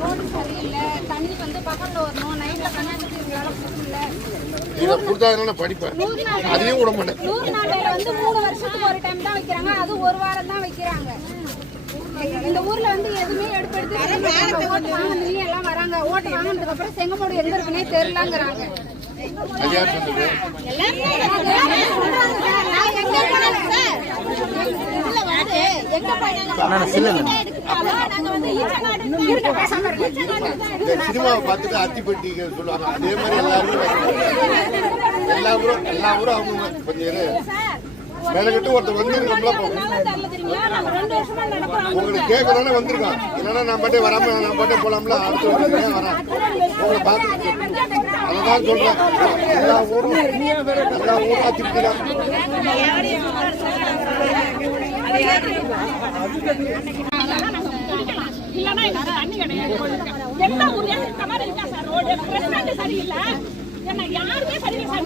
Road சரியில்லை, தண்ணி வந்து பகல்ல வரணும், நைட்ல கண்ணாடி படிப்பேன் அதையும் விட மாட்டேன். 100 நாளையில வந்து 3 வருஷத்துக்கு ஒரு டைம் தான் வைக்கிறாங்க, அது ஒரு வாரம் தான் வைக்கிறாங்க. இந்த ஊர்ல வந்து எதுவுமே எடுத்து ஓட்டு வாங்கினதுலயும் எல்லாம் வராங்க. ஓட்டு வாங்கினதுக்கு அப்புறம் செங்கமோடு எங்க இருக்குன்னே தெரியலங்கிறாங்க. சினிமாவை பார்த்துட்டு அத்திப்பட்டி சொல்லுவாங்க, அதே மாதிரி எல்லா ஊரும் அவங்க கொஞ்சம் மேலகிட்டு ஒருத்தர் வந்துருக்கோம்ல. உங்களுக்கு கேட்கறோன்னு வந்திருக்கான், இல்லைன்னா நான் பாட்டே வராம நான் பாட்டே போலாம்ல. அடுத்து வரேன் உங்களை பார்த்து அதான் சொல்றேன். எல்லா ஊரும் அத்திப்பட்டி தான். தண்ணி கிடையாது. எந்த ஊர்ல இருக்க மாதிரி இருக்கா சார் ரோடு? பிரசிடென்ட் சரியில்லை, என்ன யாருமே சரியில்லை சார்.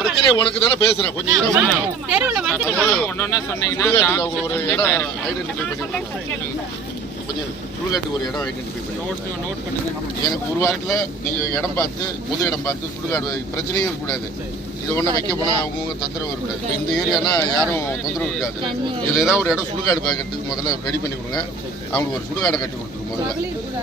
பிரச்சனை உனக்கு தானே பேசுறேன். கொஞ்சம் ஒரு இடம் ஐடென்டிஃபை பண்ணி கொஞ்சம் சுடுகாட்டுக்கு ஒரு இடம் ஐடென்டிஃபை பண்ணி எனக்கு ஒரு வாரத்தில் நீங்கள் இடம் பார்த்து புது இடம் பார்த்து சுடுகாடு பிரச்சனையும் இருக்கக்கூடாது. இது ஒன்றும் வைக்க போனால் அவங்கவுங்க தொந்தரவு இருக்கக்கூடாது. இப்போ இந்த ஏரியானா யாரும் தொந்தரவு இருக்காது. இதில் ஏதாவது ஒரு இடம் சுடுகாடு பார்க்கறதுக்கு முதல்ல ரெடி பண்ணி கொடுங்க. அவங்களுக்கு ஒரு சுடுகாடை கட்டி கொடுத்துருங்க முதல்ல.